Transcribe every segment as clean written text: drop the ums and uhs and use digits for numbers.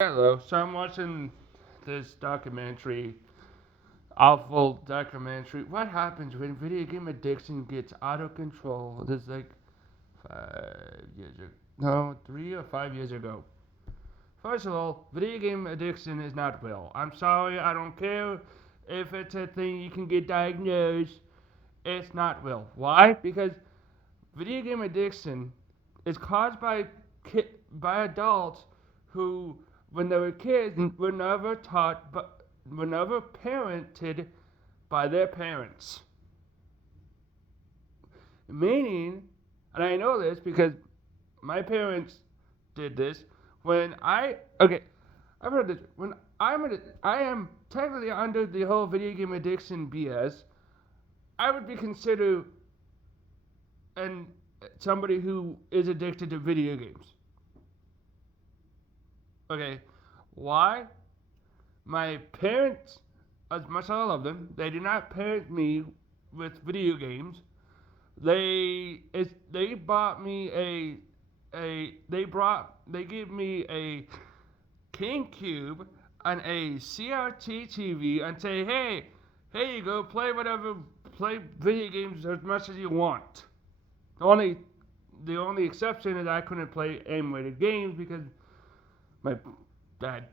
Hello. So I'm watching this awful documentary. What happens when video game addiction gets out of control? This is like 5 years ago. No, 3 or 5 years ago. First of all, video game addiction is not real. I'm sorry, I don't care if it's a thing you can get diagnosed. It's not real. Why? Because video game addiction is caused by adults who, when they were kids, were never taught, but were never parented by their parents. Meaning, and I know this because my parents did this. When I okay, I've heard this. When I am technically under the whole video game addiction BS. I would be considered an somebody who is addicted to video games. Okay, why? My parents, as much as I love them, they did not parent me with video games. They bought me they gave me a GameCube and a CRT TV and say, hey, here you go, play video games as much as you want. The only the only exception is I couldn't play animated games my dad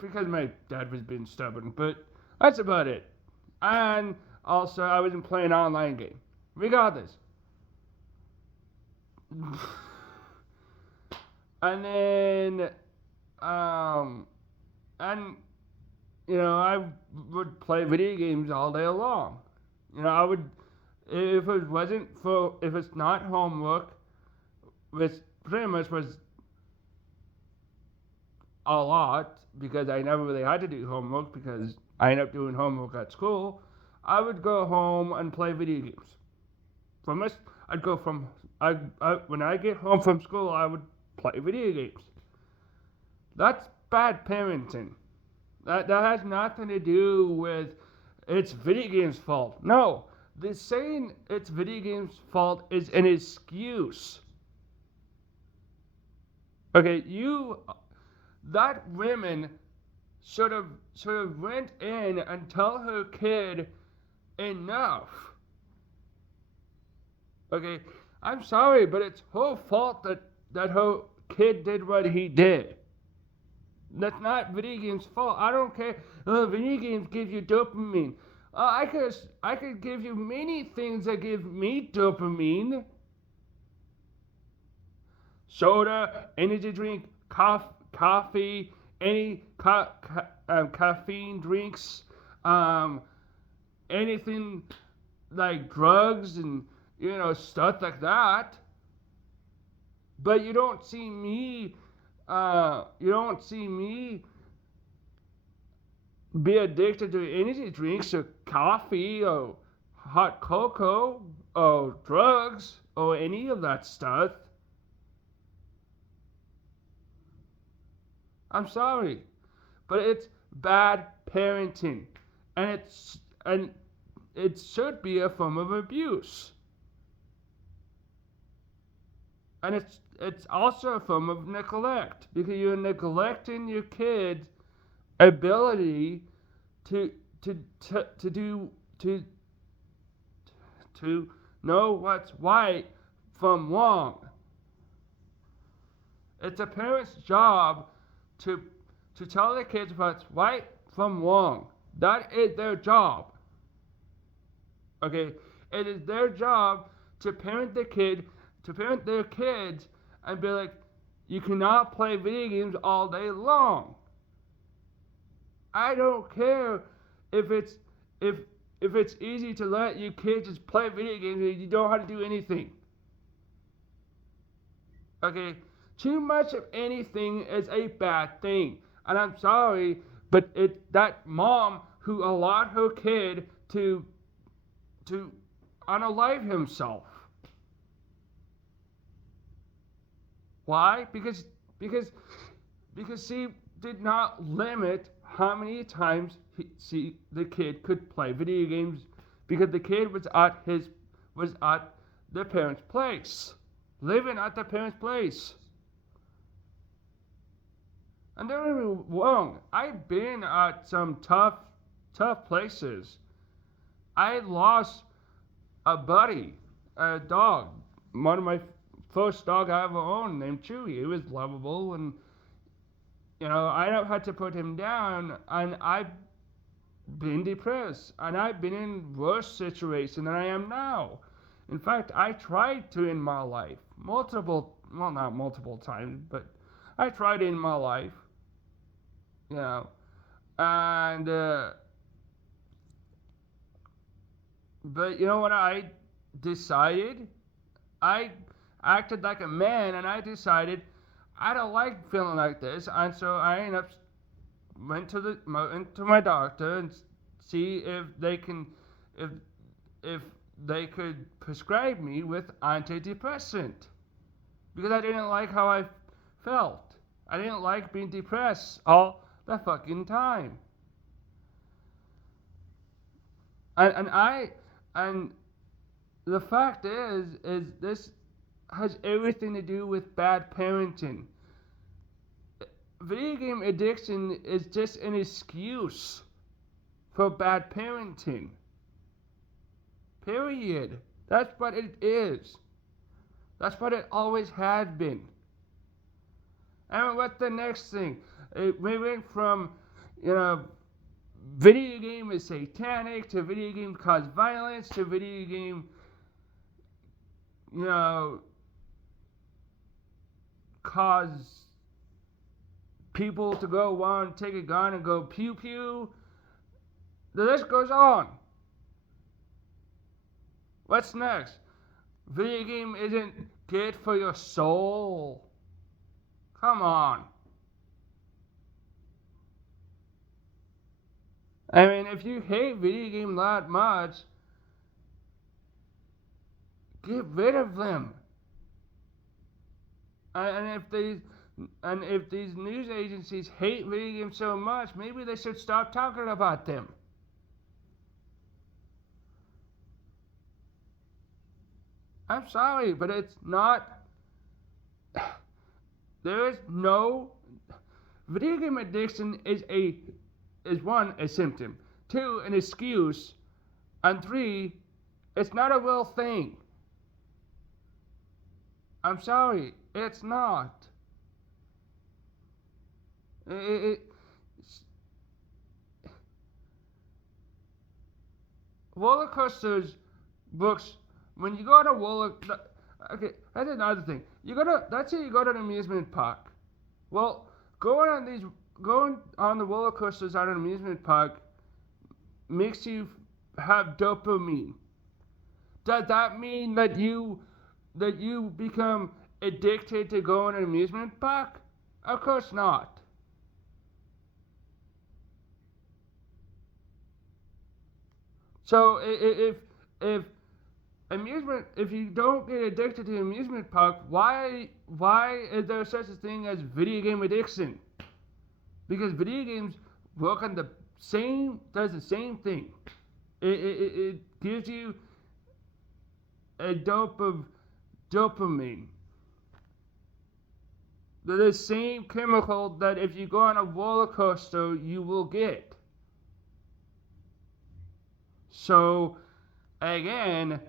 because my dad was being stubborn, but that's about it. And also, I wasn't playing an online game. Regardless, and then um, and I would play video games all day long. I would if it's not homework, which pretty much was a lot because I never really had to do homework because I ended up doing homework at school. I would go home and play video games. From this, I'd go from when I get home from school, I would play video games. That's bad parenting. That has nothing to do with it's video games' fault. No, the saying it's video games' fault is an excuse. Okay, that woman should have went in and tell her kid enough. Okay, I'm sorry, but it's her fault that her kid did what he did. That's not video games' fault. I don't care. Video games give you dopamine. I could give you many things that give me dopamine. Soda, energy drink, coffee, any caffeine drinks, um, anything like drugs and stuff like that. But you don't see me. You don't see me be addicted to energy drinks or coffee or hot cocoa or drugs or any of that stuff. I'm sorry, but it's bad parenting, and it should be a form of abuse, and it's also a form of neglect because you're neglecting your kid's ability to to to do to know what's right from wrong. It's a parent's job to tell their kids what's right from wrong. That is their job. Okay, it is their job to parent their kids, and be like, you cannot play video games all day long. I don't care if it's if if it's easy to let your kids just play video games and you don't have to do anything. Okay, too much of anything is a bad thing, and I'm sorry, but it that mom who allowed her kid to unalive himself. Why? Because she did not limit how many times the kid could play video games because the kid was at the parents' place, living at the parents' place. And don't get me wrong, I've been at some tough places. I lost a buddy, a dog, one of my first dog I ever owned, named Chewy. He was lovable, and I don't had to put him down, and I've been depressed, and I've been in worse situation than I am now. In fact, I tried to in my life not multiple times, but I tried in my life, you know, and but you know what I decided? I acted like a man, and I decided I don't like feeling like this, and so I ended up went to my doctor and see if if if they could prescribe me with antidepressant, because I didn't like how I felt. I didn't like being depressed all the fucking time. And I and the fact is this has everything to do with bad parenting. Video game addiction is just an excuse for bad parenting. Period. That's what it is. That's what it always had been. And what's the next thing? We went from, video game is satanic, to video game cause violence, to video game, cause people to go on, take a gun and go pew pew. The list goes on. What's next? Video game isn't good for your soul. Come on. I mean, if you hate video game that much, get rid of them. And if these news agencies hate video games so much, maybe they should stop talking about them. I'm sorry, but it's not. There is no. Video game addiction is one, a symptom, two, an excuse, and three, it's not a real thing. I'm sorry, it's not. Roller coasters, books. When you go to okay, that's another thing. Let's say you go to an amusement park. Well, going on the roller coasters at an amusement park makes you have dopamine. Does that mean that you become addicted to going to an amusement park? Of course not. So if you don't get addicted to amusement park, why is there such a thing as video game addiction? Because video games work on does the same thing. It gives you a dope of dopamine. The same chemical that if you go on a roller coaster you will get. So again,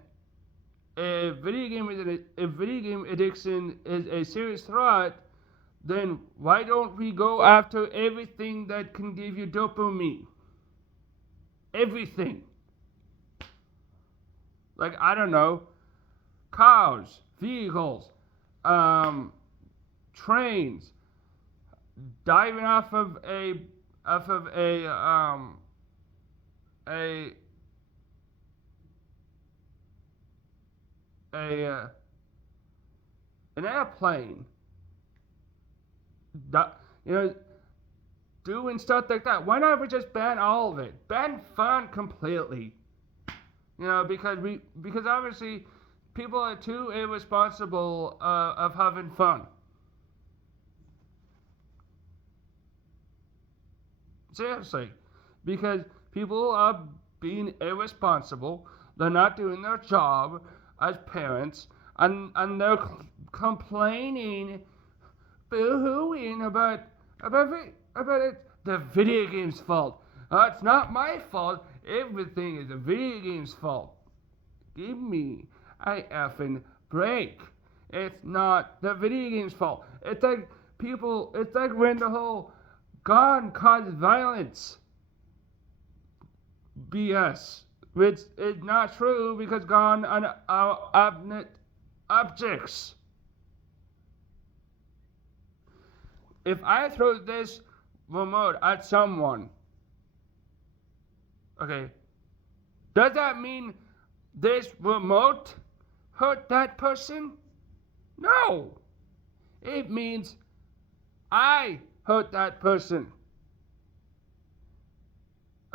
if video game addiction is a serious threat, then why don't we go after everything that can give you dopamine? Everything. Like, I don't know, cars, vehicles, trains, diving off of an airplane, doing stuff like that. Why not we just ban all of it? Ban fun completely. Because obviously people are too irresponsible of having fun. Seriously, because people are being irresponsible. They're not doing their job as parents, and they're complaining, boo-hooing about I bet it's the video game's fault. It's not my fault. Everything is the video game's fault. Give me a effing break. It's not the video game's fault. It's like it's like when the whole gun causes violence BS, which is not true because gun are objects. If I throw this remote at someone, okay, does that mean this remote hurt that person? No. It means I hurt that person.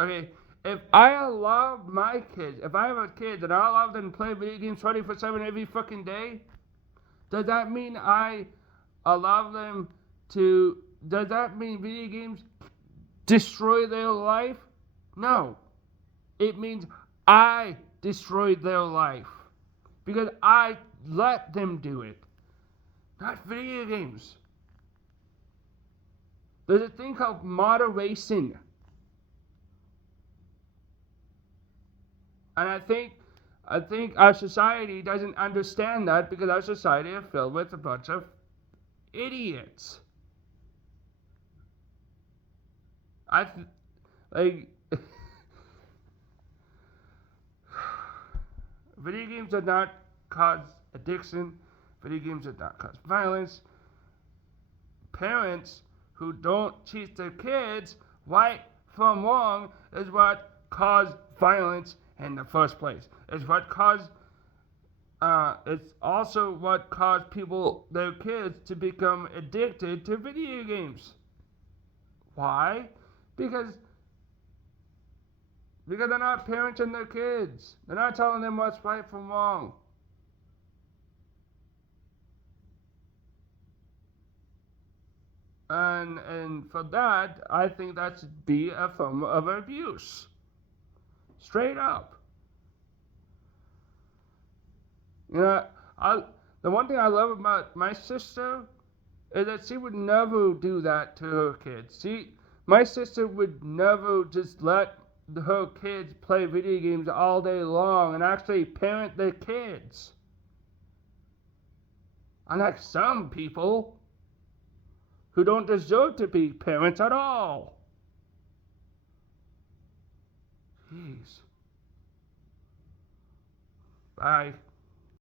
Okay, if I allow my kids, if I have a kid that I allow them to play video games 24/7 every fucking day, does that mean I allow them to, does that mean video games destroy their life? No. It means I destroyed their life because I let them do it, not video games. There's a thing called moderation. And I think our society doesn't understand that because our society is filled with a bunch of idiots. Like video games do not cause addiction. Video games do not cause violence. Parents who don't teach their kids right from wrong is what caused violence in the first place. It's what caused. It's also what caused their kids, to become addicted to video games. Why? Because they're not parenting their kids. They're not telling them what's right from wrong. And for that, I think that should be a form of abuse. Straight up. You know, the one thing I love about my sister is that she would never do that to her kids. My sister would never just let her kids play video games all day long and actually parent their kids. Unlike some people who don't deserve to be parents at all. Jeez. Bye.